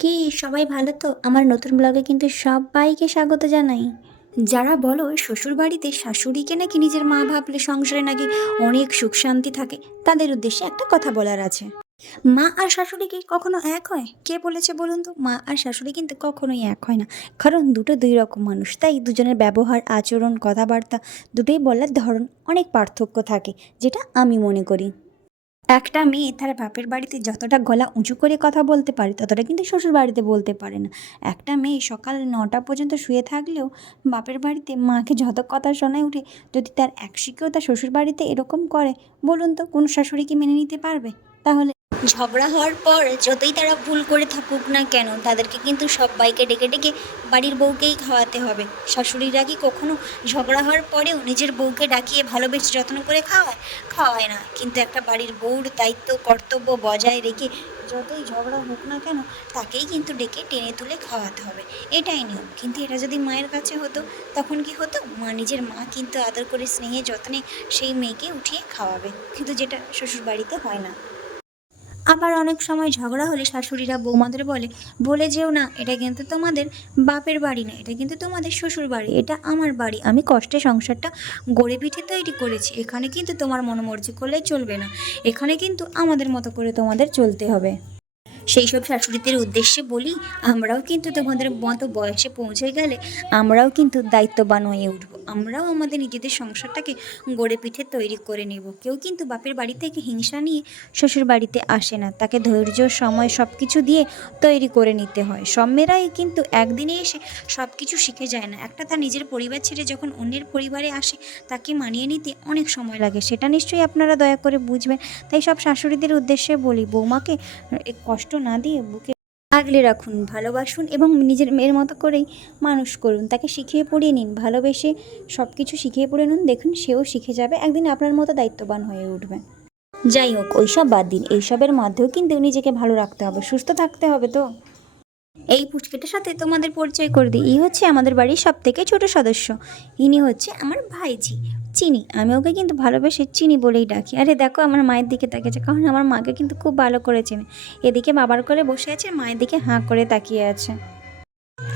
কি, সবাই ভালো তো? আমার নতুন ব্লগে কিন্তু সবাইকে স্বাগত জানাই। যারা বলো শ্বশুর বাড়িতে শাশুড়িকে নাকি নিজের মা ভাবলে সংসারে নাকি অনেক সুখ শান্তি থাকে, তাদের উদ্দেশ্যে একটা কথা বলার আছে। মা আর শাশুড়ি কি কখনো এক হয়? কে বলেছে বলুন তো? মা আর শাশুড়ি কিন্তু কখনোই এক হয় না। কারণ দুটো দুই রকম মানুষ, তাই দুজনের ব্যবহার, আচরণ, কথাবার্তা, দুটোই বলার ধরন অনেক পার্থক্য থাকে, যেটা আমি মনে করি। একটা মেয়ে তার বাপের বাড়িতে যতটা গলা উঁচু করে কথা বলতে পারে, ততটা কিন্তু শ্বশুর বাড়িতে বলতে পারে না। একটা মেয়ে সকাল নটা পর্যন্ত শুয়ে থাকলেও বাপের বাড়িতে মাকে যত কথা শোনায় উঠে, যদি তার এক শিকেও তার শ্বশুর বাড়িতে এরকম করে, বলুন তো কোনো শাশুড়ি কি মেনে নিতে পারবে? তাহলে ঝগড়া হওয়ার পর যতই তারা ভুল করে থাকুক না কেন, তাদেরকে কিন্তু সবাইকে ডেকে ডেকে বাড়ির বউকেই খাওয়াতে হবে। শাশুড়িরা কি কখনো ঝগড়া হওয়ার পরেও নিজের বউকে ডাকিয়ে ভালোবেসে যত্ন করে খাওয়ায়? খাওয়ায় না। কিন্তু একটা বাড়ির বউর দায়িত্ব, কর্তব্য বজায় রেখে যতই ঝগড়া হোক না কেন, তাকেই কিন্তু ডেকে টেনে তুলে খাওয়াতে হবে। এটাই নিয়ম। কিন্তু এটা যদি মায়ের কাছে হতো, তখন কি হতো? মা নিজের মা কিন্তু আদর করে, স্নেহে যত্নে সেই মেয়েকে উঠিয়ে খাওয়াবে। কিন্তু যেটা শ্বশুর বাড়িতে হয় না। আবার অনেক সময় ঝগড়া হলে শাশুড়িরা বৌমাদের বলে বলে যেও না, এটা কিন্তু তোমাদের বাপের বাড়ি না, এটা কিন্তু তোমাদের শ্বশুর বাড়ি, এটা আমার বাড়ি, আমি কষ্টে সংসারটা গড়ে পিঠে তৈরি করেছি, এখানে কিন্তু তোমার মনোমর্জি করলে চলবে না, এখানে কিন্তু আমাদের মতো করে তোমাদের চলতে হবে। সেই সব শাশুড়িদের উদ্দেশ্যে বলি, আমরাও কিন্তু তোমাদের মতো বয়সে পৌঁছে গেলে আমরাও কিন্তু দায়িত্ববান হয়ে উঠব। আমরাও আমাদের নিজেদের সংসারটাকে গড়ে পিঠে তৈরি করে নেব। কেউ কিন্তু বাপের বাড়ি থেকে হিংসা নিয়ে শ্বশুর বাড়িতে আসে না। তাকে ধৈর্য, সময় সব কিছু দিয়ে তৈরি করে নিতে হয়। সব মেয়েরাই কিন্তু একদিনে এসে সব কিছু শিখে যায় না। একটা তার নিজের পরিবার ছেড়ে যখন অন্যের পরিবারে আসে, তাকে মানিয়ে নিতে অনেক সময় লাগে। সেটা নিশ্চয়ই আপনারা দয়া করে বুঝবেন। তাই সব শাশুড়িদের উদ্দেশ্যে বলি, বৌমাকে কষ্ট না দিয়ে বুকে আগলে রাখুন, ভালোবাসুন এবং নিজের মেয়ের মতো করেই মানুষ করুন। তাকে শিখিয়ে পড়িয়ে নিন, ভালোবেসে সব কিছু শিখিয়ে পড়িয়ে নিন। দেখুন, সেও শিখে যাবে, একদিন আপনার মতো দায়িত্ববান হয়ে উঠবে। যাই হোক, ওইসব বাদ দিন, এইসবের মাধ্যমেও কিন্তু নিজেকে ভালো রাখতে হবে, সুস্থ থাকতে হবে তো। এই পুচকেটার সাথে তোমাদের পরিচয় করে দিই। ই হচ্ছে আমাদের বাড়ির সব থেকে ছোট সদস্য। ইনি হচ্ছে আমার ভাইজি চিনি। আমি ওকে কিন্তু ভালোবেসে চিনি বলেই ডাকি। আরে দেখো আমার মায়ের দিকে তাকিয়েছে, কারণ আমার মাকে কিন্তু খুব ভালো করে চেনে। এদিকে বাবার করে বসে আছে, মায়ের দিকে হাঁ করে তাকিয়ে আছে।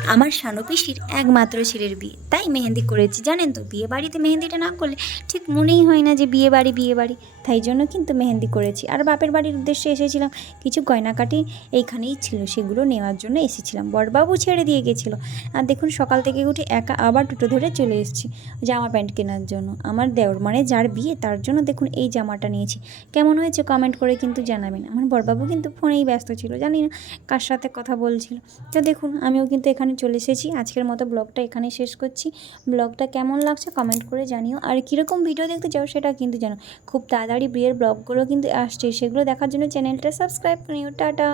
আমার শানু পিসির একমাত্র ছেলের বিয়ে। তাই মেহেন্দি করেছি, জানেন তো? বিয়ে বাড়িতে মেহেন্দিটা না করলে ঠিক মনেই হয় না যে বিয়ে বাড়ি বিয়ে বাড়ি। তাই জন্য কিন্তু মেহেন্দি করেছি। আর বাপের বাড়ির উদ্দেশ্যে এসেছিলাম। কিছু গয়নাকাটি এইখানেই ছিল, সেগুলো নেওয়ার জন্য এসেছিলাম। বড়বাবু ছেড়ে দিয়ে গেছিল। আর দেখুন, সকাল থেকে উঠে একা আবার দুটো ধরে চলে এসেছি জামা প্যান্ট কেনার জন্য। আমার দেওর মানে যার বিয়ে, তার জন্য দেখুন এই জামাটা নিয়েছি। কেমন হয়েছে কমেন্ট করে কিন্তু জানাবেন। আমার বড়বাবু কিন্তু ফোনেই ব্যস্ত ছিল, জানি না কার সাথে কথা বলছিল। তো দেখুন, আমিও কিন্তু এখানে চলে এসেছি। আজকের মতো ব্লগটা এখানে শেষ করছি। ব্লগটা কেমন লাগছে কমেন্ট করে জানিও। আর কীরকম ভিডিও দেখতে চাও সেটা কিন্তু জানো। খুব তাড়াতাড়ি বিয়ের ব্লগগুলো কিন্তু আসছে। সেগুলো দেখার জন্য চ্যানেলটা সাবস্ক্রাইব করে নিও। টাটা।